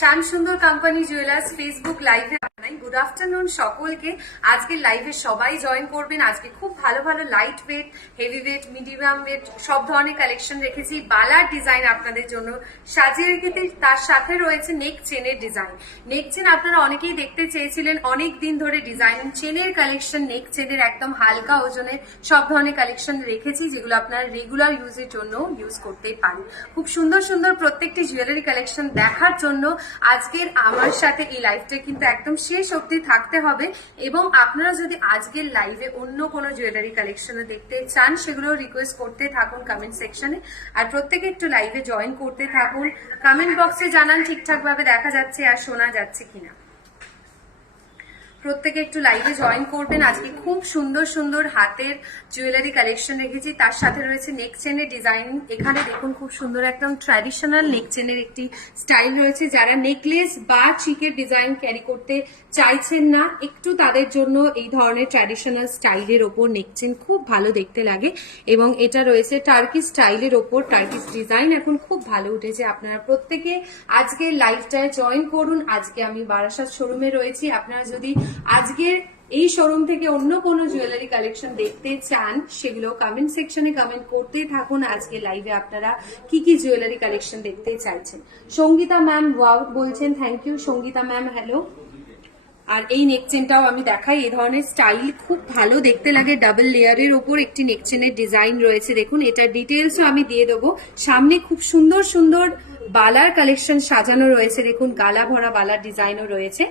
শান সুন্দর company jewellers Facebook লাইভে আপনাই good afternoon সকলকে। আজকে লাইভে সবাই জয়েন করবেন। আজকে খুব ভালো ভালো light weight, heavy weight, medium weight সব ধরনের কালেকশন রেখেছি। বালার ডিজাইন আপনাদের জন্য সাজিয়ে রেখেছি। তার সাথে রয়েছে নেক চেনের ডিজাইন। নেক চেন আপনারা অনেকেই দেখতে চেয়েছিলেন অনেক দিন ধরে। ডিজাইন চেনের কালেকশন, নেক চেনের একদম হালকা ওজনের সব ধরনের কালেকশন রেখেছি, যেগুলো আপনারা রেগুলার ইউজের জন্য ইউজ করতেই পারেন। খুব সুন্দর সুন্দর প্রত্যেকটি জুয়েলারি কালেকশন দেখার জন্য আজকের আমার সাথে এই লাইভটা কিন্তু একদম শেষ অবধি থাকতে হবে। এবং আপনারা যদি আজকের লাইভে অন্য কোনো জুয়েলারি কালেকশনে দেখতে চান, সেগুলো রিকোয়েস্ট করতে থাকুন কমেন্ট সেকশনে। আর প্রত্যেকে একটু লাইভে জয়েন করতে থাকুন। কমেন্ট বক্সে জানান ঠিকঠাক ভাবে দেখা যাচ্ছে আর শোনা যাচ্ছে কিনা। প্রত্যেকে একটু লাইভে জয়েন করবেন। আজকে খুব সুন্দর সুন্দর হাতের জুয়েলারি কালেকশন রেখেছি, তার সাথে রয়েছে নেক চেনের ডিজাইন। এখানে দেখুন খুব সুন্দর একদম ট্র্যাডিশনাল নেক চেনের একটি স্টাইল রয়েছে। যারা নেকলেস বা চিকের ডিজাইন ক্যারি করতে চাইছেন না, একটু তাদের জন্য এই ধরনের ট্র্যাডিশনাল স্টাইলের ওপর নেক চেন খুব ভালো দেখতে লাগে। এবং এটা রয়েছে টার্কি স্টাইলের ওপর। টার্কিস ডিজাইন এখন খুব ভালো উঠেছে। আপনারা প্রত্যেকে আজকে লাইভটায় জয়েন করুন। আজকে আমি বারাসাত শোরুমে রয়েছি। আপনারা যদি আজকের এই শোরুম থেকে অন্য কোনো জুয়েলারি কালেকশন দেখতে চান, সেগুলো কমেন্ট সেকশনে কমেন্ট করতেই থাকুন। আজকে লাইভে আপনারা কি কি জুয়েলারি কালেকশন দেখতে চাইছেন। সঙ্গীতা ম্যাম ওয়াও বলছেন, thank you Sangeeta ma'am, hello. আর এই নেকচেনটাও আমি দেখাই। এই ধরনের স্টাইল খুব ভালো দেখতে লাগে। ডাবল লেয়ারের ওপর একটি নেকচেনের ডিজাইন রয়েছে। দেখুন এটার ডিটেলসও আমি দিয়ে দেবো। সামনে খুব সুন্দর সুন্দর বালার কালেকশন সাজানো রয়েছে। দেখুন গালা ভরা বালার ডিজাইনও রয়েছে।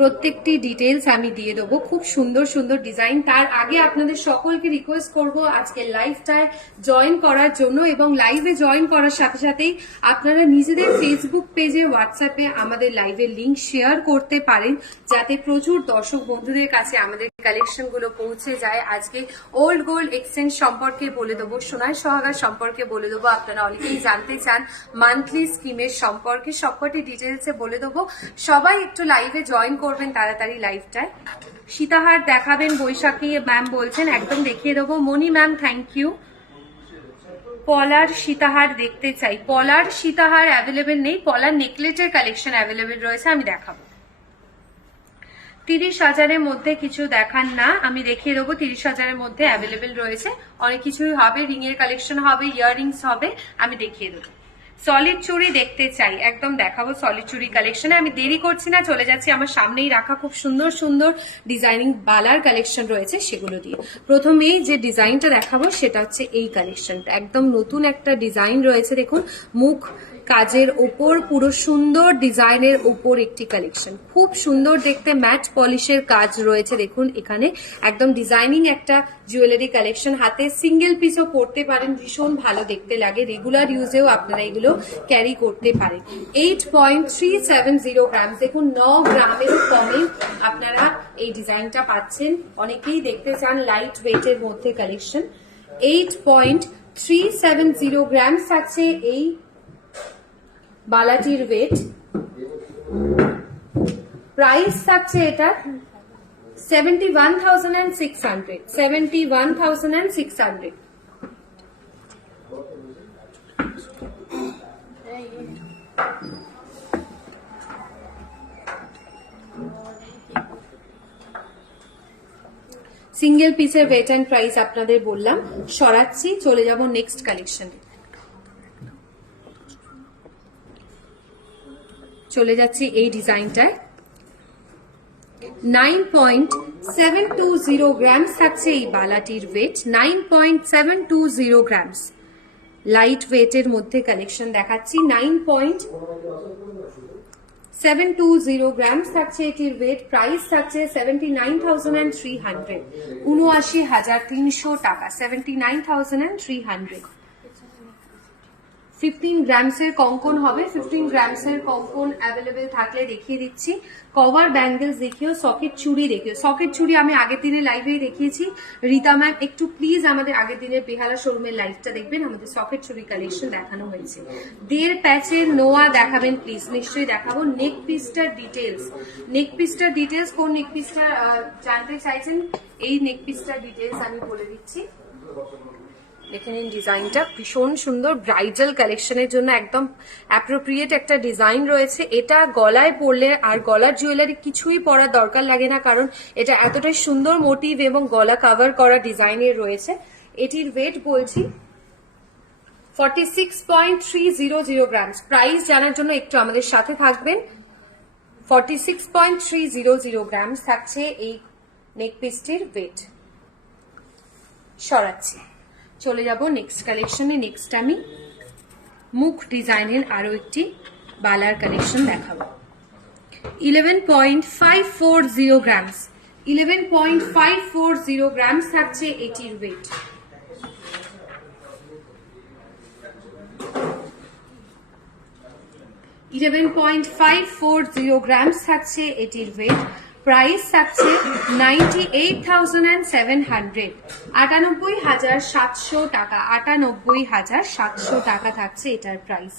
প্রত্যেকটি ডিটেলস আমি দিয়ে দেবো। খুব সুন্দর সুন্দর ডিজাইন। তার আগে আপনাদের সকলকে রিকোয়েস্ট করব আজকে লাইভটায় জয়েন করার জন্য। এবং লাইভে জয়েন করার সাথে সাথেই আপনারা নিজেদের ফেসবুক পেজে, হোয়াটসঅ্যাপে আমাদের লাইভের লিঙ্ক শেয়ার করতে পারেন, যাতে প্রচুর দর্শক বন্ধুদের কাছে আমাদের কালেকশন গুলো পৌঁছে যায়। আজকে ওল্ড গোল্ড এক্সচেঞ্জ সম্পর্কে বলে দেবো, সোনার সোহাগার সম্পর্কে বলে দেবো। আপনারা অনেকেই জানতে চান মান্থলি স্কিমের সম্পর্কে, সবকটি ডিটেলসে বলে দেবো। সবাই একটু লাইভে জয়েন করবেন তাড়াতাড়ি লাইভটায়। সীতাহার দেখাবেন বৈশাখী ম্যাম বলছেন, একদম দেখিয়ে দেবো। মনি ম্যাম থ্যাংক ইউ। পলার সীতাহার দেখতে চাই। পলার সীতাহার অ্যাভেলেবেল নেই, পলার নেকলেটের কালেকশন অ্যাভেলেবেল রয়েছে, আমি দেখাবো। 30,000-এর মধ্যে কিছু দেখান না, আমি দেখিয়ে দেবো। 30,000-এর মধ্যে অ্যাভেলেবেল রয়েছে, অনেক কিছুই হবে। রিং এর কালেকশন হবে, ইয়াররিংস হবে, আমি দেখিয়ে দেবো। সলিড চুড়ি দেখতে চাই, একদম দেখাবো। সলিড চুড়ি কালেকশনে আমি দেরি করছি না, চলে যাচ্ছি। আমার সামনেই রাখা খুব সুন্দর সুন্দর ডিজাইনিং বালার কালেকশন রয়েছে, সেগুলো দিয়ে প্রথমেই যে ডিজাইনটা দেখাবো সেটা হচ্ছে এই কালেকশনটা। একদম নতুন একটা ডিজাইন রয়েছে। দেখুন মুখ কাজের ওপর পুরো সুন্দর ডিজাইনের ওপর একটি কালেকশন, খুব সুন্দর দেখতে। ম্যাট পলিশের কাজ রয়েছে। দেখুন এখানে একদম ডিজাইনিং একটা জুয়েলারি কালেকশন। হাতে সিঙ্গেল পিসও পরতে পারেন, ভীষণ ভালো দেখতে লাগে। রেগুলার ইউজেও আপনারা এগুলো ক্যারি করতে পারেন। 8.370 গ্রাম। দেখুন 9 গ্রামেরও কমে আপনারা এই ডিজাইনটা পাচ্ছেন। অনেকেই দেখতে চান লাইট ওয়েটের মধ্যে কালেকশন। 8.370 গ্রাম থাকছে এই বালাটির ওয়েট। প্রাইস থাকছে এটা 71,600। 71,600। সিঙ্গেল পিসের ওয়েট অ্যান্ড প্রাইস আপনাদের বললাম। সরাচ্ছি, চলে যাব নেক্সট কালেকশনে। চলে যাচ্ছি এই ডিজাইনটায়। 9.720 গ্রামস থাকছে এই বালাটির ওয়েট। 9.720 গ্রামস লাইট ওয়েটের মধ্যে কালেকশন দেখাচ্ছি। 9.720 গ্রামস থাকছে এটির ওয়েট। প্রাইস থাকছে 79,300। 79,300 টাকা। 79,300। 15 গ্রামসের কঙ্কন হবে। 15 গ্রামসের কঙ্কন অ্যাভেলেবেল থাকলে দেখিয়ে দিচ্ছি। কভার ব্যাঙ্গেলস দেখিও, সকেট চুড়ি দেখিও। সকেট চুড়ি আমি আগের দিনের লাইভেই দেখিয়েছি। রীতা ম্যাম একটু প্লিজ আমাদের আগের দিনের বেহালা শোরুমের লাইভটা দেখবেন, আমাদের সকেট চুড়ি কালেকশন দেখানো হয়েছে। 1.5 প্যাচের নোয়া দেখাবেন প্লিজ, নিশ্চয়ই দেখাবো। নেক পিসটার ডিটেলস, নেক পিসটার ডিটেলস, কোন নেক পিসটা জানতে চাইছেন এই নেক পিসটার ডিটেলস আমি বলে দিচ্ছি। দেখে নিন ডিজাইনটা ভীষণ সুন্দর, ব্রাইডাল কালেকশনের জন্য একদম অ্যাপ্রোপ্রিয়েট একটা ডিজাইন রয়েছে। এটা গলায় পরলে আর গলার জুয়েলারি কিছুই পরার দরকার লাগে না, কারণ এটা এতটাই সুন্দর মোটিভ এবং গলা কভার করা ডিজাইনের রয়েছে। এটির ওয়েট বলছি 46.300 গ্রামস। প্রাইস জানার জন্য একটু আমাদের সাথে থাকবেন। 46.300 গ্রামস থাকছে এই নেক পিসটির ওয়েট। সরাচ্ছি, চলে যাব নেক্সট কালেকশনে। নেক্সট আমি মুখ ডিজাইনের আরো একটি বালার কালেকশন দেখাবো। 11.540 গ্রামস। 11.540 গ্রামস থাকছে এটির ওয়েট। গ্রামস থাকছে এটির ওয়েট। প্রাইস থাকছে 98,700, 98,700 টাকা। 98,700 টাকা থাকছে এটার প্রাইস।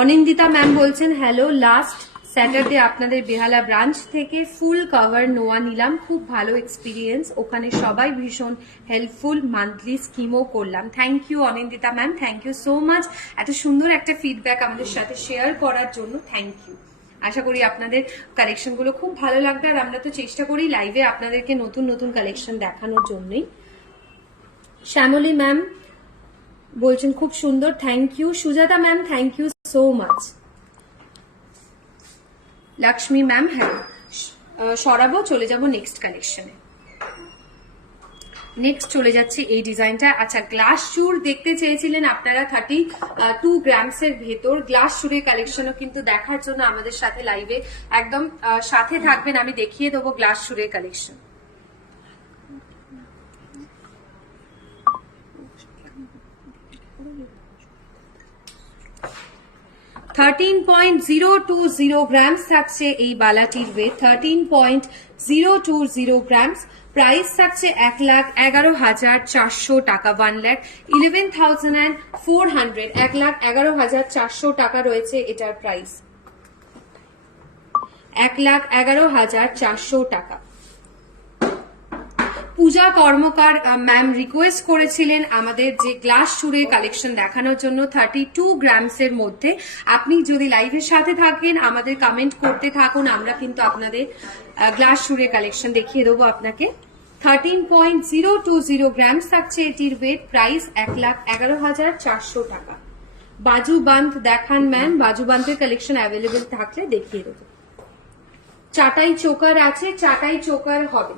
অনিন্দিতা ম্যাম বলছেন হ্যালো, লাস্ট স্যাটারডে আপনাদের বেহালা ব্রাঞ্চ থেকে ফুল কভার নোয়া নিলাম, খুব ভালো এক্সপিরিয়েন্স, ওখানে সবাই ভীষণ হেল্পফুল, মান্থলি স্কিমও করলাম। Thank you Anindita ma'am, thank you so much এত সুন্দর একটা ফিডব্যাক আমাদের সাথে শেয়ার করার জন্য। Thank you. আশা করি আপনাদের কালেকশনগুলো খুব ভালো লাগবে, আর আমরা তো চেষ্টা করি লাইভে আপনাদেরকে নতুন নতুন কালেকশন দেখানোর জন্যই। শ্যামলী ম্যাম বলছেন খুব সুন্দর, thank you. Sujata ma'am thank you so much. Lakshmi ma'am হ্যাঁ সরাবো, চলে যাব নেক্সট কালেকশনে। নেক্সট চলে যাচ্ছে এই ডিজাইনটা। আচ্ছা, গ্লাস চুর দেখতে চেয়েছিলেন আপনারা 32 গ্রামস এর ভেতর। গ্লাস চুরের কালেকশনও কিন্তু দেখার জন্য আমাদের সাথে লাইভে একদম সাথে থাকবেন, আমি দেখিয়ে দেবো গ্লাস চুরের কালেকশন। $13.020 গ্রামস থাকছে এই বালাটির ওয়েট। 13.020 গ্রামস। প্রাইস থাকছে 1,11,400 টাকা। 1,11,400, 1,11,400 টাকা রয়েছে এটার প্রাইস। 1,11,400 টাকা। পূজা কর্মকার ম্যাম রিকোয়েস্ট করেছিলেন আমাদের যে গ্লাস চুরের কালেকশন দেখানোর জন্য 32 গ্রামস এর মধ্যে। আপনি যদি লাইভের সাথে থাকেন আমাদের কমেন্ট করতে থাকুন, আমরা কিন্তু আপনাদের গ্লাস চুরের কালেকশন দেখিয়ে দেবো আপনাকে। 13.020 গ্রামস থাকছে এটির ওয়েট। প্রাইস 1,11,400 টাকা। বাজু বান্ধ দেখান ম্যাম, বাজু বান্ধের কালেকশন অ্যাভেলেবেল থাকলে দেখিয়ে দেবো। চাটাই চোকার আছে, চাটাই চোকার হবে,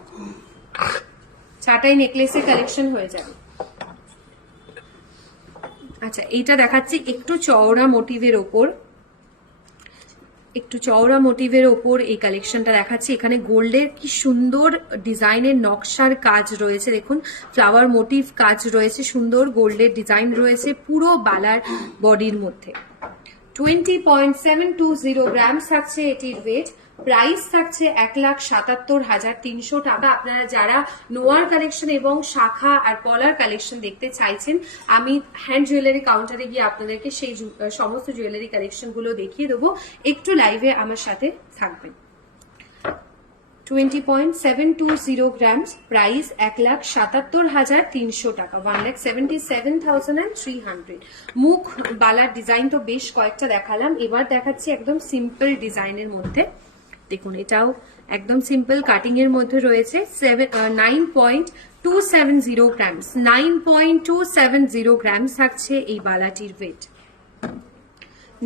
চাটাই নেকলেসের কালেকশন হয়ে যাবে। আচ্ছা, এইটা দেখাচ্ছি একটু চওড়া মোটিভের ওপর, একটু চওড়া মোটিভের ওপর এই কালেকশনটা দেখাচ্ছি। এখানে গোল্ডের কি সুন্দর ডিজাইনের নকশার কাজ রয়েছে, দেখুন ফ্লাওয়ার মোটিভ কাজ রয়েছে, সুন্দর গোল্ডের ডিজাইন রয়েছে পুরো বালার বডির মধ্যে। 20.720 গ্রামস থাকছে এটির ওয়েট। প্রাইস থাকছে 1,77,300 টাকা। আপনারা যারা নোয়ার কালেকশন এবং শাখা আর পলার কালেকশন দেখতে চাইছেন, আমি হ্যান্ড জুয়েলারি কাউন্টারে গিয়ে আপনাদেরকে সেই সমস্ত জুয়েলারি কালেকশন গুলো দেখিয়ে দেবো। একটু লাইভে আমার সাথে থাকবেন। 20.720 গ্রামস। প্রাইস 1,77,300 টাকা। 1,77,300। মুখ বালার ডিজাইন তো বেশ কয়েকটা দেখালাম, এবার দেখাচ্ছি একদম সিম্পল ডিজাইনের মধ্যে। দেখুন এটাও একদম সিম্পল কাটিং এর মধ্যে রয়েছে। 9.270 গ্রামস। 9.270 গ্রামস থাকছে এই বালাটির ওয়েট।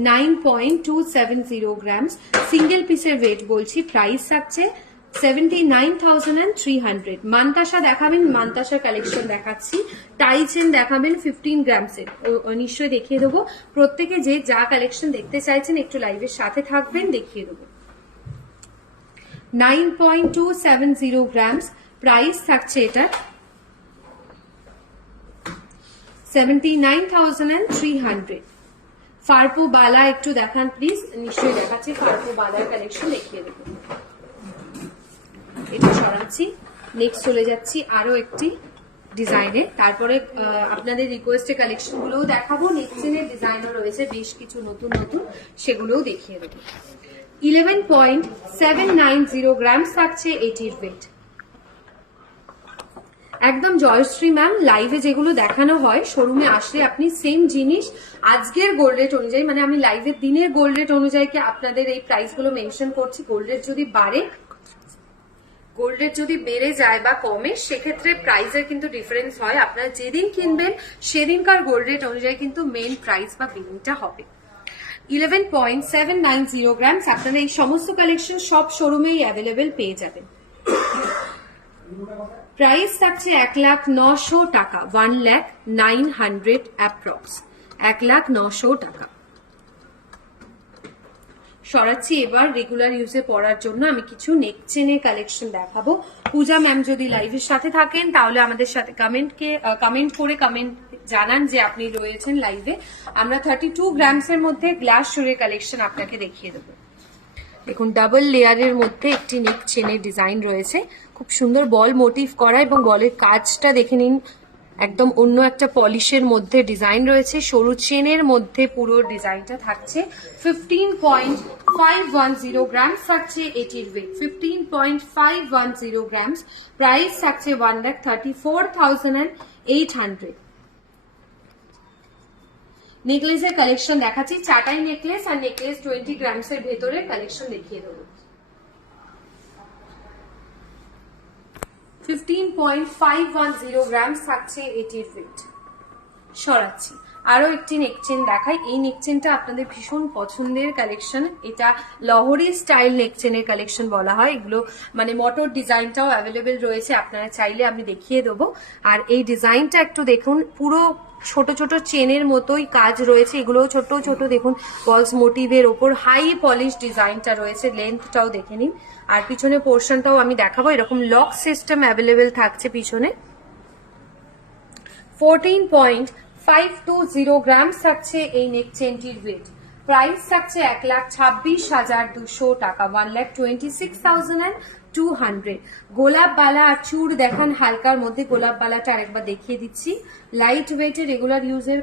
9.270 গ্রামস। সিঙ্গেল পিসের ওয়েট বলছি। প্রাইস থাকছে 79,300। মান্তাসা দেখাবেন, মান্তাসার কালেকশন দেখাচ্ছি। টাই চেন দেখাবেন 15 গ্রামসের, নিশ্চয়ই দেখিয়ে দেবো। প্রত্যেকে যে যা কালেকশন দেখতে চাইছেন একটু লাইভের সাথে থাকবেন, দেখিয়ে দেবো। 9.270 গ্রামস। প্রাইস থাকছে এটা 79,300। ফারপো বালা একটু দেখান প্লিজ, নিশ্চয়ই দেখাচ্ছি। ফারপো বালার কালেকশন দেখিয়ে দেবো। এটা সরাচ্ছি, নেক্সট চলে যাচ্ছি আরো একটি ডিজাইনে। তারপরে আপনাদের রিকোয়েস্টের কালেকশন গুলোও দেখাবো। নেক্সট চেনের ডিজাইনও রয়েছে বেশ কিছু নতুন নতুন, সেগুলোও দেখিয়ে দেবো। 11.790 গ্রামস থাকছে এটির ওয়েট। একদম জয়শ্রী ম্যাম, লাইভে যেগুলো দেখানো হয় শোরুমে আসলে আপনি সেম জিনিস আজকের গোল্ড রেট অনুযায়ী, মানে আমি লাইভের দিনের গোল্ড রেট অনুযায়ী কি আপনাদের এই প্রাইস গুলো মেনশন করছি। গোল্ড রেট যদি বাড়ে, গোল্ড রেট যদি বেড়ে যায় বা কমে, সেক্ষেত্রে প্রাইসের কিন্তু ডিফারেন্স হয়। আপনারা যেদিন কিনবেন সেদিনকার গোল্ড রেট অনুযায়ী কিন্তু মেন প্রাইস বা বিলিংটা হবে। 11.790 গ্রামস। আপনারা এই সমস্ত কালেকশন সব শোরুমেই অ্যাভেলেবেল পেয়ে যাবেন। প্রাইস থাকছে 1,09,000 টাকা, 1,09,000 অ্যাপ্রক্স, 1,09,000 টাকা। সরাচ্ছি এবার রেগুলার ইউজে পড়ার জন্য আমি কিছু নেক চেনের কালেকশন দেখাবো। পূজা ম্যাম যদি লাইভের সাথে থাকেন তাহলে আমাদের সাথে কমেন্ট করে জানান যে আপনি রয়েছেন লাইভে। আমরা 32 গ্রামস এর মধ্যে গ্লাস শোরের কালেকশন আপনাকে দেখিয়ে দেবো। দেখুন, ডাবল লেয়ারের মধ্যে একটি নেক চেনের ডিজাইন রয়েছে, খুব সুন্দর বল মোটিভ করা, এবং বলের কাজটা দেখে নিন, একদম অন্য একটা পলিশের মধ্যে ডিজাইন রয়েছে। সরু চেনের মধ্যে পুরো ডিজাইনটা থাকছে। 15.510 গ্রামস থাকছে এটির ওয়েট, 15.510 গ্রামস। প্রাইস থাকছে 1,34,800। নেকলেসের কালেকশন দেখাচ্ছি, চাটাই নেকলেস আর নেকলেস 20 গ্রামস এর ভেতরে কালেকশন দেখিয়ে দেবো। 15.510 গ্রামস থাকছে এটির ওয়েট। সরাচ্ছি, আরো একটি নেকচেন দেখাই। এই নেকচেনটা আপনাদের ভীষণ পছন্দের কালেকশন। এটা লহরি স্টাইল নেকচেনের কালেকশন বলা হয়। এগুলো মানে মটর ডিজাইনটাও অ্যাভেলেবেল রয়েছে, আপনারা চাইলে আমি দেখিয়ে দেবো। আর এই ডিজাইনটা একটু দেখুন, পুরো ছোট ছোট চেনের মতোই কাজ রয়েছে। এগুলো ছোট ছোট দেখুন, বলস মোটিভের ওপর হাই পলিশ ডিজাইনটা রয়েছে। লেন্থটাও দেখে নিন, আর পিছনে পোর্শনটাও আমি দেখাবো। এরকম লক সিস্টেম অ্যাভেলেবেল থাকছে পিছনে। 14.520 গ্রামস থাকছে এই নেক চেনটির ওয়েট। প্রাইস থাকছে 1,26,200 টাকা, 1,26,200। গোলাপ বালা আর চূড় দেখান হালকার মধ্যে। গোলাপ বালাটা আরেকবার দেখিয়ে দিচ্ছি। লাইট ওয়েটের রেগুলার ইউজের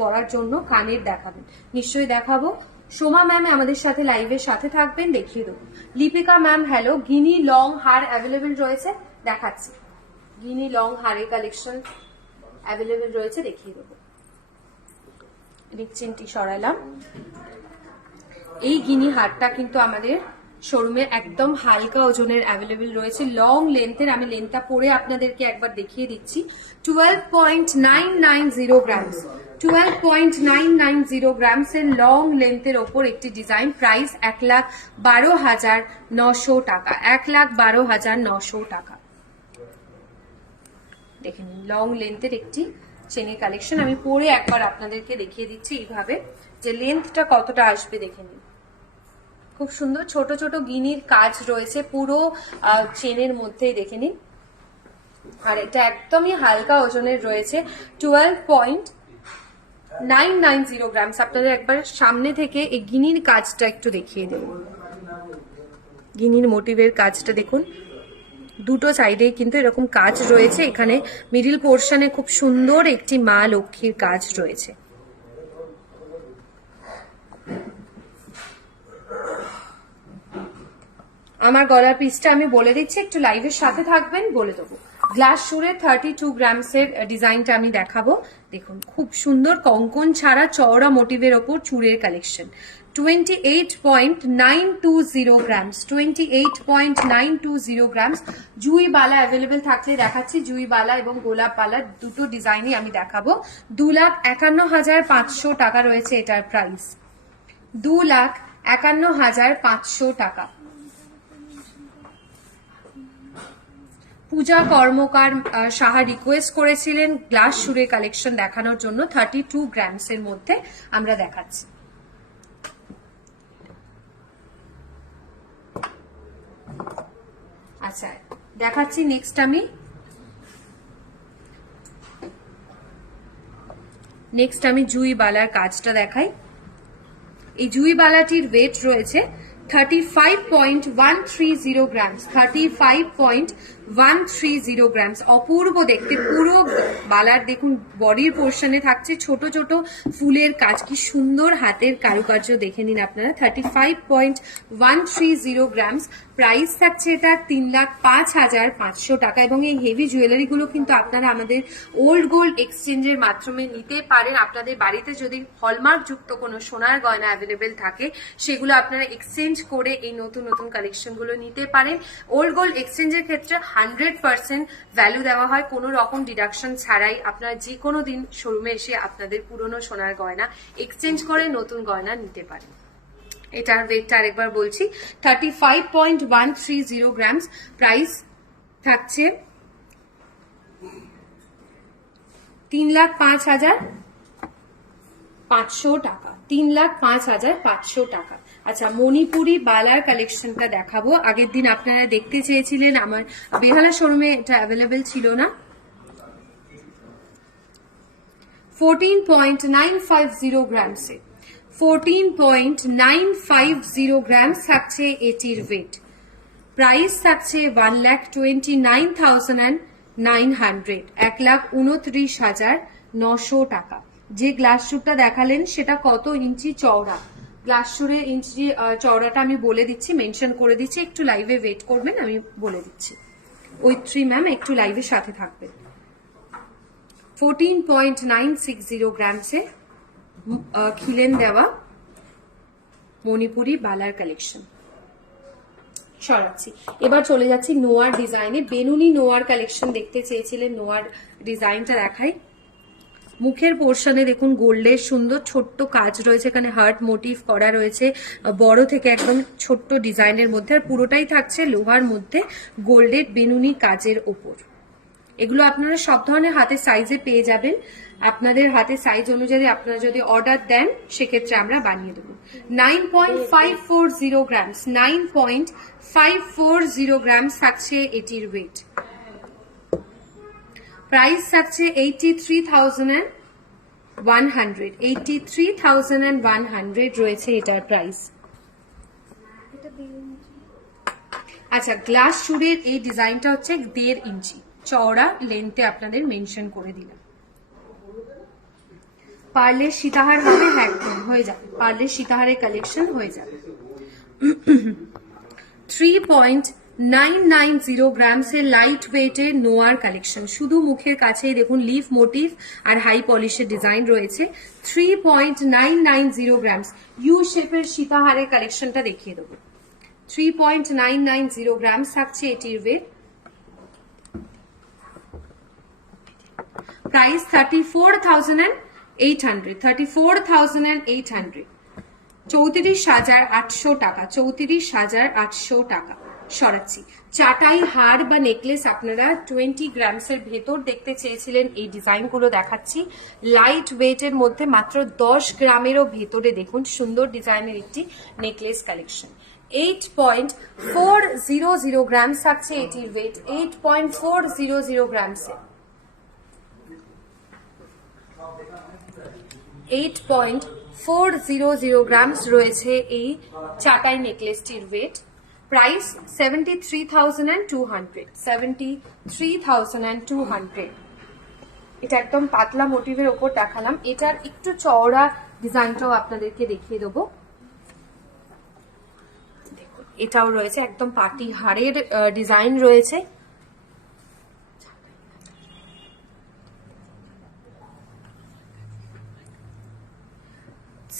করার জন্য কানের দেখাবেন, নিশ্চয়ই দেখাবো। সোমা ম্যাম আমাদের সাথে লাইভের সাথে থাকবেন, দেখিয়ে দেবো। Lipika ma'am hello. Guinea long হার অ্যাভেলেবেল রয়েছে, দেখাচ্ছি। গিনি লং হারের কালেকশন অ্যাভেলেবেল রয়েছে, দেখিয়ে দেবো। চেনটি সরালাম। এই গিনি হারটা কিন্তু আমাদের শোরুমে একদম হালকা ওজনের অ্যাভেলেবেল রয়েছে, লং লেন্থের। আমি লেন্থটা পরে আপনাদেরকে একবার দেখিয়ে দিচ্ছি। 12.990 গ্রামস, 12.990 গ্রামস এর লং লেন্থের ওপর একটি ডিজাইন। প্রাইস 1,12,900 টাকা, 1,12,900 টাকা। দেখে নিন, লং লেন্থের একটি চেনের কালেকশন। আমি পরে একবার আপনাদেরকে দেখিয়ে দিচ্ছি এইভাবে যে লেন্থটা কতটা আসবে, দেখে নিন। খুব সুন্দর ছোট ছোট গিনির কাজ রয়েছে পুরো চেনের মধ্যেই, দেখে নিন। আর এটা একদমই হালকা ওজনের রয়েছে। 12.990 গ্রামস। আপনাদের একবার সামনে থেকে এই গিনির কাজটা একটু দেখিয়ে দেব। গিনির মোটিভের কাজটা দেখুন, দুটো সাইডেই কিন্তু এরকম কাজ রয়েছে। এখানে মিডিল পোর্শনে খুব সুন্দর একটি মা লক্ষ্মীর কাজ রয়েছে। আমার গলার পিসটা আমি বলে দিচ্ছি, একটু লাইভের সাথে থাকবেন, বলে দেবো। গ্লাস শুরে 32 গ্রামস এর ডিজাইনটা আমি দেখাবো। দেখুন, খুব সুন্দর কঙ্কন ছাড়া চওড়া মোটিভের ওপর চুড়ের কালেকশন। 28.920 grams, 28.920 grams. জুই বালা অ্যাভেলেবেল থাকলে দেখাচ্ছি। জুই বালা এবং গোলাপ বালা দুটো ডিজাইনই আমি দেখাবো। 2,51,500 টাকা রয়েছে এটার প্রাইস, 2,51,500 টাকা। পূজা কর্মকার সাহা রিকোয়েস্ট করেছিলেন গ্লাস শুরের কালেকশন দেখানোর জন্য। 32 গ্রামস এর মধ্যে আমরা দেখাচ্ছি। আচ্ছা, দেখাচ্ছি নেক্সট আমি জুই বালার কাজটা দেখাই। এই জুই বালাটির ওয়েট রয়েছে 35.130 গ্রামস, 35.130 130 গ্রামস। অপূর্ব দেখতে, পুরো বালার দেখুন বডির পোর্শনে থাকছে ছোট ছোট ফুলের কাজ, কি সুন্দর হাতের কারুকার্য দেখে নিন আপনারা। 35.130 গ্রামস। প্রাইস থাকছে এটা 3,05,500 টাকা। এবং এই হেভি জুয়েলারি গুলো কিন্তু আপনারা আমাদের ওল্ড গোল্ড এক্সচেঞ্জের মাধ্যমে নিতে পারেন। আপনাদের বাড়িতে যদি হলমার্ক যুক্ত কোনো সোনার গয়না অ্যাভেলেবেল থাকে সেগুলো আপনারা এক্সচেঞ্জ করে এই নতুন নতুন কালেকশন গুলো নিতে পারেন। ওল্ড গোল্ড এক্সচেঞ্জের ক্ষেত্রে 100% ভ্যালু দেওয়া হয়, কোনো রকম ডিডাকশন ছাড়াই। আপনারা যে কোনো দিন শোরুমে এসে আপনাদের পুরনো সোনার গয়না এক্সচেঞ্জ করে নতুন গয়না নিতে পারেন। এটার ওয়েটটা আরেকবার বলছি, 35.130 গ্রামস। প্রাইস থাকছে 3,05,500 টাকা। 3,05,500 টাকা। আচ্ছা, মণিপুরি বালার কালেকশনটা দেখাবো। আগের দিন আপনারা দেখতে চেয়েছিলেন, আমার বেহালা শোরুমে এটা অ্যাভেলেবেল ছিল না। 14.950 গ্রামসে, 14.950 গ্রামস থাকছে এটির ওয়েট। প্রাইস থাকছে 1,29,900, 1,29,900 টাকা। যে গ্লাস শুটটা দেখালেন সেটা কত ইঞ্চি চওড়া, গ্লাস শুটের ইঞ্চি চওড়াটা আমি বলে দিচ্ছি, মেনশন করে দিচ্ছি, একটু লাইভে ওয়েট করবেন, আমি বলে দিচ্ছি। ঐত্রী ম্যাম একটু লাইভের সাথে থাকবেন। 14.960 গ্রামসে খিলেন দেওয়া মণিপুরি বালার কালেকশন সরাচ্ছি। এবার চলে যাচ্ছি নোয়ার ডিজাইনে। বেনুনি নোয়ার কালেকশন দেখতে চেয়েছিলেন, নোয়ার ডিজাইনটা দেখাই। মুখের পোর্শনে দেখুন গোল্ডের সুন্দর ছোট্ট কাজ রয়েছে, এখানে হার্ট মোটিভ করা রয়েছে বড় থেকে একদম ছোট্ট ডিজাইনের মধ্যে, আর পুরোটাই থাকছে লোহার মধ্যে গোল্ডের বেনুনি কাজের ওপর। এগুলো আপনারা সব ধরনের হাতের সাইজে পেয়ে যাবেন। আপনাদের হাতের সাইজ অনুযায়ী আপনারা যদি অর্ডার দেন সেক্ষেত্রে আমরা বানিয়ে দেবো। 9.540 গ্রামস, 9.540 গ্রামস থাকছে এটির ওয়েট। প্রাইস থাকছে 83,100, 83,100 রয়েছে এটার প্রাইস। আচ্ছা, গ্লাস চুড়ের এই ডিজাইনটা হচ্ছে 1.5 ইঞ্চি চওড়া লেন্থে আপনাদের মেনশন করে দিলাম। পার্লের সীতাহার হবে, হ্যাঁ হয়ে যাবে, পার্লের সীতাহারের কালেকশন হয়ে যাবে। 3.990 গ্রামসের লাইট ওয়েটের নোয়ার কালেকশন, শুধু মুখের কাছেই দেখুন লিফ মোটিভ আর হাই পলিশের ডিজাইন রয়েছে। 3.990 গ্রামস ইউ শেপের সীতাহারের কালেকশনটা দেখিয়ে দেবো। 3.990 গ্রামস থাকছে এটির ওয়েট। প্রাইস 34,800, 34,800, 34,800 টাকা, 34,800 টাকা। সরাচ্ছি। চাটাই হার বা নেকলেস আপনারা 20 গ্রামসের ভেতর দেখতে চেয়েছিলেন, এই ডিজাইনগুলো দেখাচ্ছি। লাইট ওয়েটের মধ্যে মাত্র 10 গ্রামেরও ভেতরে দেখুন সুন্দর ডিজাইনের একটি নেকলেস কালেকশন। 8.400 গ্রামস থাকছে এটির ওয়েট, 8.400 গ্রামসে। 8.400 গ্রামস রয়েছে এই চাটাই নেকলেসটির ওয়েট। প্রাইস 73,200, 73,200। এটা একদম পাতলা মোটিভের ওপর দেখালাম, এটার একটু চওড়া ডিজাইনটাও আপনাদেরকে দেখিয়ে দেবো। দেখুন এটাও রয়েছে একদম পাটি হাড়ের ডিজাইন রয়েছে।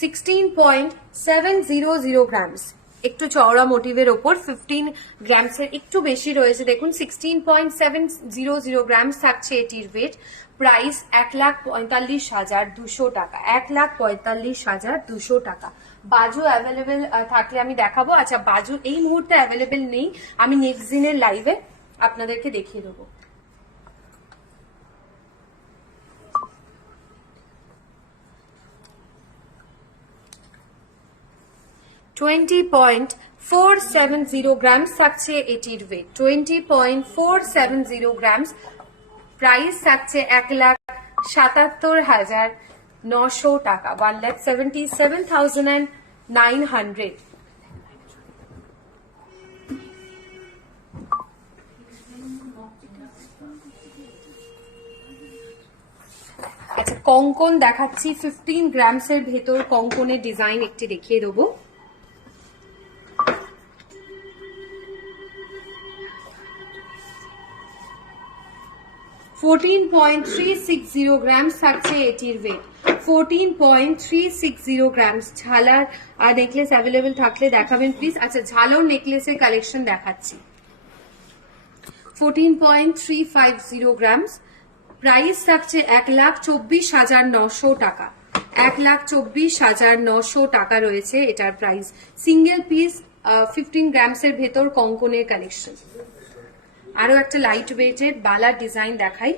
16.700 গ্রামস, একটু চওড়া মোটিভের ওপর 15 গ্রামসের একটু বেশি রয়েছে দেখুন। 16.700 গ্রামস থাকছে এটির ওয়েট। প্রাইস 1,45,200 টাকা, 1,45,200 টাকা। বাজু অ্যাভেলেবেল থাকলে আমি দেখাবো। আচ্ছা, বাজু এই মুহূর্তে অ্যাভেলেবেল নেই, আমি নেক্সট দিনের লাইভে আপনাদেরকে দেখিয়ে দেবো। 20.470 গ্রামস থাকছে এটির ওয়েট, 20.470 গ্রামস। প্রাইস থাকছে 1,77,900 টাকা, 1,77,900। কঙ্কন দেখাচ্ছি 15 গ্রামস এর ভেতর কঙ্কনের ডিজাইন একটি দেখিয়ে দেবো। $14.360 গ্রামস থাকছে এটির ওয়েট। 14.360 গ্রামস। ঝালার আর নেকলেস অ্যাভেলেবেল থাকলে দেখাবেন প্লিজ। আচ্ছা, ঝালর নেকলেসের কালেকশন দেখাচ্ছি। 14.350 গ্রামস। প্রাইস থাকছে 1,24,900 টাকা। 1,24,900 টাকা রয়েছে এটার প্রাইস। সিঙ্গেল পিস 15 গ্রামস এর ভেতর কঙ্কনের কালেকশন। আরো একটা লাইট ওয়েটের বালার ডিজাইন দেখাই।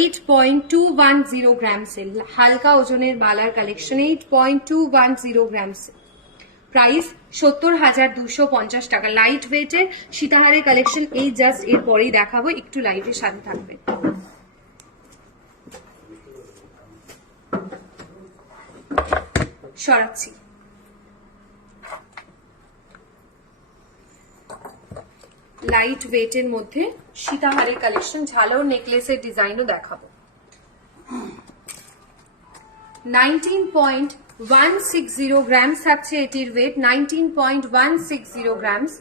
8.210 গ্রামস এর হালকা ওজনের বালার কালেকশন। 8.210 গ্রামস। প্রাইস 70,250 টাকা। লাইট ওয়েটের সীতাহারের কালেকশন এই জাস্ট এরপরেই দেখাবো, একটু লাইটের সাথে থাকবে। সরাচ্ছি। লাইট ওয়েটের মধ্যে সীতাহারের কালেকশন, ঝালর নেকলেসের ডিজাইনও দেখাবো। 19.160 গ্রামস থাকছে এটির ওয়েট। 19.160 গ্রামস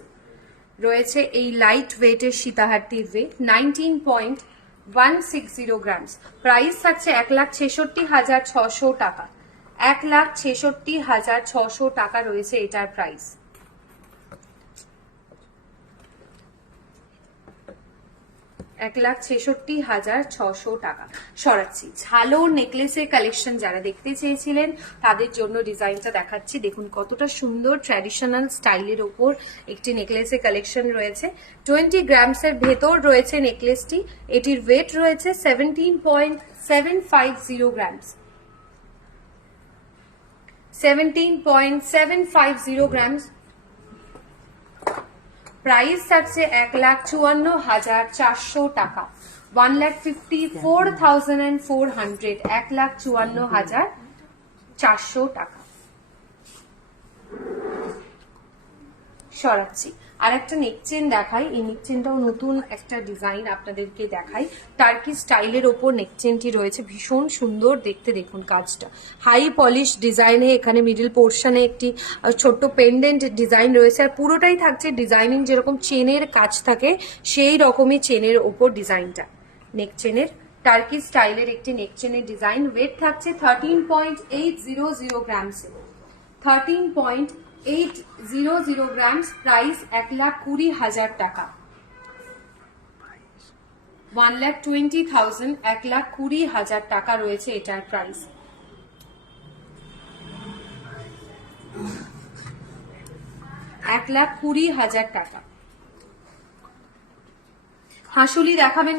রয়েছে এই লাইট ওয়েটের সীতাহারটির ওয়েট। 19.160 গ্রামস। প্রাইস থাকছে 1,66,600 টাকা। 1,66,600 টাকা রয়েছে এটার প্রাইস। $1,66,600 টাকা। সরাচ্ছি। ঝালর নেকলেসের কালেকশন যারা দেখতে চেয়েছিলেন তাদের জন্য ডিজাইনটা দেখাচ্ছি। দেখুন কতটা সুন্দর ট্র্যাডিশনাল স্টাইলের ওপর একটি নেকলেসের কালেকশন রয়েছে। 20 গ্রামস এর ভেতর রয়েছে নেকলেসটি। এটির ওয়েট রয়েছে 17.750 গ্রামস। 17.750 গ্রামস। প্রাইস থাকছে 1,54,400 টাকা। 1,54,400। 1,54,400 টাকা। সরাচ্ছি। আর একটা নেকচেন দেখাই। এই নেকচেনটাও নতুন একটা ডিজাইন আপনাদেরকে দেখাই। টার্কি স্টাইলের ওপর নেকচেনটি রয়েছে, ভীষণ সুন্দর দেখতে। দেখুন কাজটা হাই পলিশ ডিজাইনে। এখানে মিডল পোর্শনে একটি ছোট্ট পেন্ডেন্ট ডিজাইন রয়েছে, আর পুরোটাই থাকছে ডিজাইনিং যেরকম চেনের কাজ থাকে সেই রকমই চেনের ওপর ডিজাইনটা। নেকচেনের টার্কি স্টাইলের একটি নেকচেনের ডিজাইন। ওয়েট থাকছে 13.800 গ্রামস। 13.800 গ্রামস। প্রাইস 1,20,000 টাকা। 1,20,000। 1,20,000 টাকা রয়েছে এটার প্রাইস। $1,20,000 টাকা। হাসুলি দেখাবেন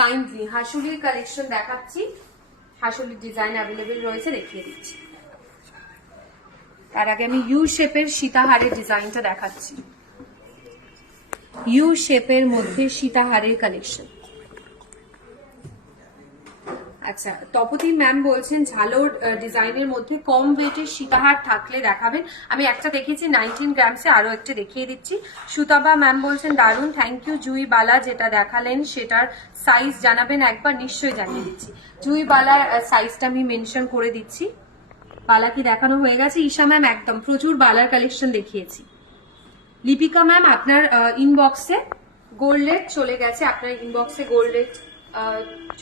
কাইন্ডলি। হাসুলির কালেকশন দেখাচ্ছি। হাসুলির ডিজাইন অ্যাভেলেবেল রয়েছে, দেখিয়ে দিচ্ছি। তার আগে আমি ইউ শেপের সীতাহারের ডিজাইনটা দেখাচ্ছি। ইউ শেপের মধ্যে সীতাহারের কালেকশন। আচ্ছা, তপতি ম্যাম বলছেন ঝালোর ডিজাইনের মধ্যে কম ওয়েটের সীতাহার থাকলে দেখাবেন। আমি একটা দেখিয়েছি 19 গ্রামসে, আরো একটা দেখিয়ে দিচ্ছি। সুতাবা ম্যাম বলছেন দারুন, থ্যাংক ইউ। জুই বালা যেটা দেখালেন সেটার সাইজ জানাবেন একবার। নিশ্চয়ই জানিয়ে দিচ্ছি। জুই বালার সাইজটা আমি মেনশন করে দিচ্ছি। বালা কি দেখানো হয়ে গেছে? ঈশা ম্যাম একদম প্রচুর বালার কালেকশন দেখিয়েছি। লিপিকা ম্যাম আপনার ইনবক্সে গোল্ড রেট চলে গেছে। আপনার ইনবক্সে গোল্ড রেট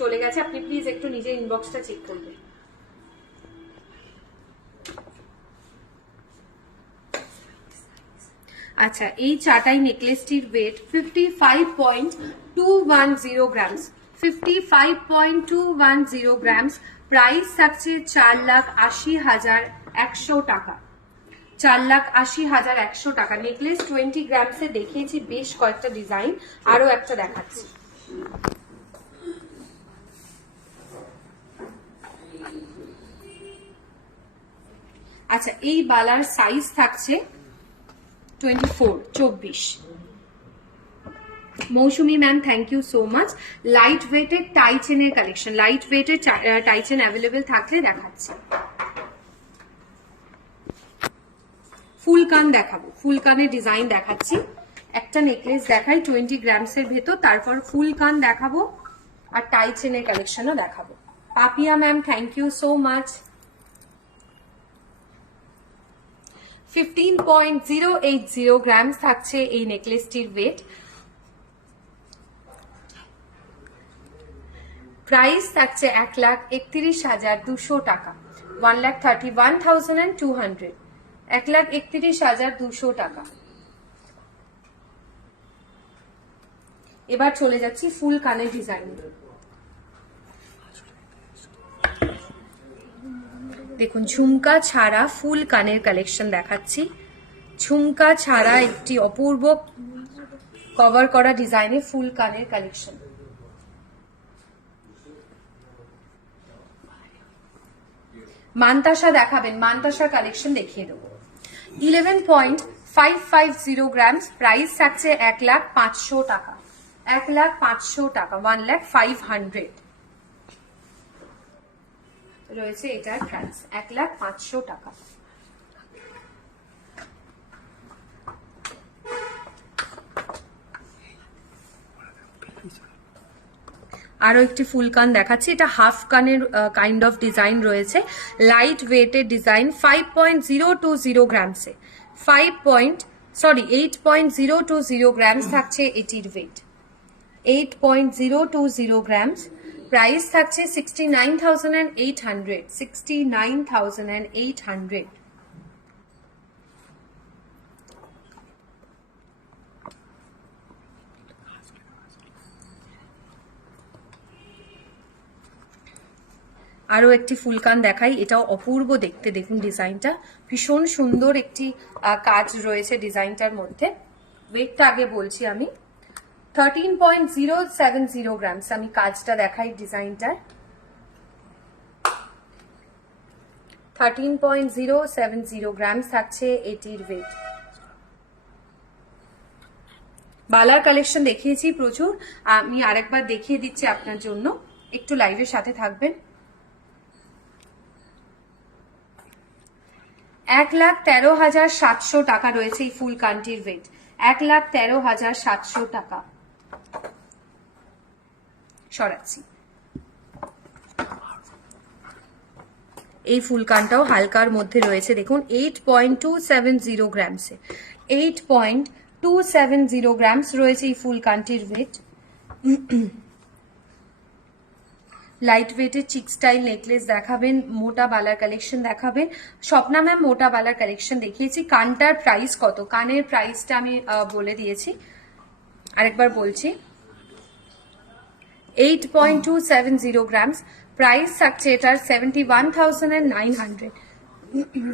চলে গেছে, আপনি প্লিজ একটু নিজের ইনবক্সটা চেক করবেন। আচ্ছা, এই চাটাই নেকলেসটির ওয়েট 55.210 গ্রামস। 55.210 গ্রামস। প্রাইস থাকছে 4,80,100 টাকা। 4,80,100 টাকা। নেকলেস 20 গ্রামসে দেখিয়েছি বেশ কয়েকটা ডিজাইন, আরো একটা দেখাচ্ছি। আচ্ছা, এই বালার সাইজ থাকছে 24। Mousumi ma'am thank you so much. Light ওয়েটের টাইচেনের কালেকশন। লাইট ওয়েটের টাইচেন অ্যাভেলেবেল থাকলে দেখাচ্ছি। ফুলকান দেখাবো। ফুলকানের ডিজাইন দেখাচ্ছি। একটা নেকলেস দেখাই 20 গ্রামসের ভেতর, তারপর ফুলকান দেখাবো আর টাইচেনের কালেকশনও দেখাবো। Papiya ma'am, thank you so much. 15.080 gram থাকছে এই নেকলেসটির ওয়েট। প্রাইস থাকছে 1,31,200 টাকা, 1,31,200, 1,31,200 টাকা। এবার চলে যাচ্ছি ফুল কানের ডিজাইন। দেখুন ঝুমকা ছাড়া ফুল কানের কালেকশন দেখাচ্ছি। ঝুমকা ছাড়া একটি অপূর্ব কভার করা ডিজাইনে ফুল কানের কালেকশন। মান্তাসা দেখাবেন? মান্তাসা কালেকশন দেখিয়ে দেবো। 11.550 গ্রাম, প্রাইস থাকছে 1,05,000 টাকা, 1,05,000 টাকা, 1,05,000 রয়েছে এটার প্রাইস, 1,05,000 টাকা। আরো একটি ফুল কান দেখাচ্ছি, এটা হাফ কানের কাইন্ড অফ ডিজাইন রয়েছে, লাইট ওয়েটের ডিজাইন, 5.020 গ্রামসে, 8.020 গ্রামস থাকছে এটির ওয়েট, 8.020 গ্রামস। প্রাইস থাকছে 69,800, 69,800। আরো একটি ফুলকান দেখাই, এটাও অপূর্ব দেখতে। দেখুন ডিজাইনটা ভীষণ সুন্দর, একটি কাজ রয়েছে ডিজাইনটার মধ্যে। ওয়েটটা আগে বলছি আমি, 13.070 গ্রামস। আমি কাজটা দেখাই ডিজাইনটার, 13.070 গ্রামস থাকছে এটির ওয়েট। বালার কালেকশন দেখিয়েছি প্রচুর, আমি আরেকবার দেখিয়ে দিচ্ছি আপনার জন্য, একটু লাইভের সাথে থাকবেন। 1,13,700 টাকা রয়েছে এই ফুল কানটির ওয়েট, 1,13,700 টাকা। সরাচ্ছি। এই ফুল কানটাও হালকার মধ্যে রয়েছে, দেখুন 8.270 গ্রামসে, 8.270 গ্রামস রয়েছে এই ফুল কানটির ওয়েট। লাইট ওয়েটের চিক স্টাইল নেকলেস দেখাবেন, মোটা বালার কালেকশন দেখাবেন। স্বপ্না ম্যাম মোটা বালার কালেকশন দেখিয়েছি। কানটার প্রাইস কত? কানের প্রাইসটা আমি বলে দিয়েছি, আরেকবার বলছি, 8.270 গ্রামস। প্রাইস থাকছে এটার 71,900,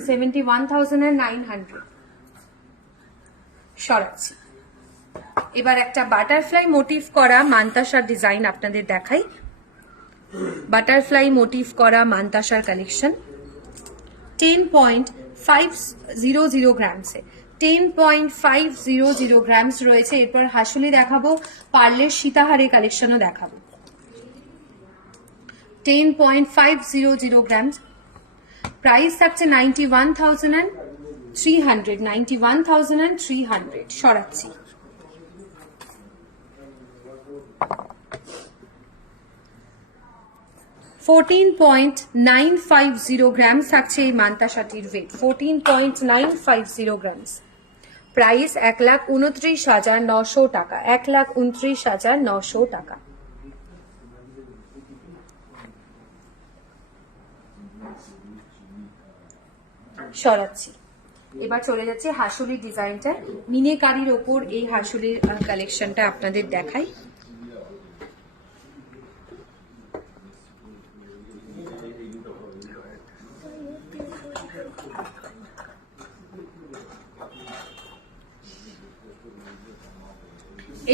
71,900। সরাচ্ছি। এবার একটা বাটারফ্লাই মোটিভ করা মান্তাসার ডিজাইন আপনাদের দেখাই। বাটারফ্লাই মোটিভ করা মান্তাসার কালেকশন, 10.500 গ্রামসে, 10.500 গ্রামস রয়েছে। এরপর হাসুলি দেখাবো, পার্লের সীতাহারের কালেকশনও দেখাবো। 10.500 গ্রামস। প্রাইস থাকছে 91,300, 91,300। সরাচ্ছি। $14.950 গ্রামস থাকছে এই মান্তাসাটির ওয়েট, 14.950 গ্রামস। প্রাইস 1,29,900 টাকা, 1,29,900 টাকা। সরাচ্ছি। এবার চলে যাচ্ছে হাসুলির ডিজাইনটা, মিনেকারির ওপর এই হাসুলির কালেকশনটা আপনাদের দেখাই।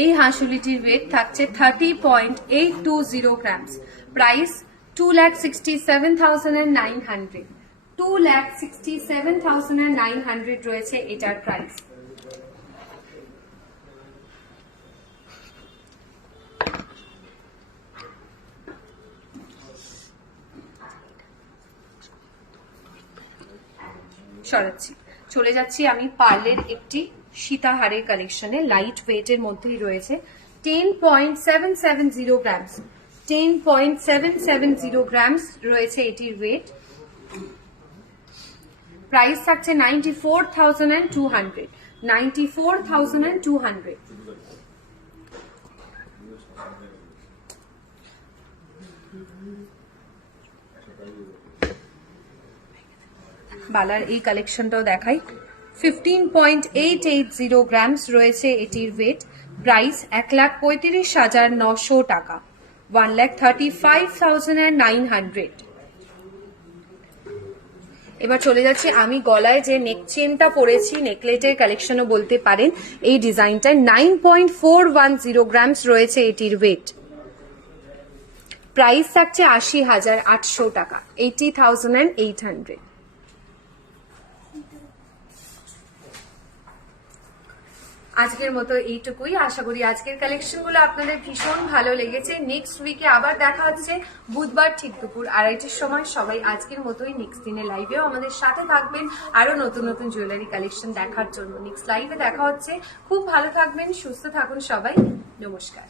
এই হাসুলিটির ওয়েট থাকছে 30.820 গ্রামস। প্রাইস 2,67,900, 2,67,900 রয়েছে এটার প্রাইস। সরাচ্ছি। চলে যাচ্ছি আমি পার্লের একটি সীতাহারের কালেকশনে, লাইট ওয়েটের মধ্যেই রয়েছে, 10.770 গ্রামস, 10.770 গ্রামস রয়েছে এটির ওয়েট। প্রাইস থাকছে 94,200। 94,200। বালার এই কালেকশনটাও দেখাই। 15.880 গ্রামস রয়েছে এটির ওয়েট। প্রাইস 1,35,900 টাকা। 1,35,900। এবার চলে যাচ্ছি আমি গলায় যে নেক চেনটা পরেছি, নেকলেটের কালেকশনও বলতে পারেন এই ডিজাইনটা। 9.410 গ্রামস রয়েছে এটির ওয়েট। প্রাইস থাকছে 80,800 টাকা। 80,800। আজকের মতো এইটুকুই। আশা করি আজকের কালেকশনগুলো আপনাদের ভীষণ ভালো লেগেছে। নেক্সট উইকে আবার দেখা হচ্ছে বুধবার ঠিক দুপুর 2:30টার সময়। সবাই আজকের মতোই নেক্সট দিনে লাইভেও আমাদের সাথে থাকবেন আরো নতুন নতুন জুয়েলারি কালেকশন দেখার জন্য। নেক্সট লাইভে দেখা হচ্ছে। খুব ভালো থাকবেন, সুস্থ থাকুন সবাই। নমস্কার।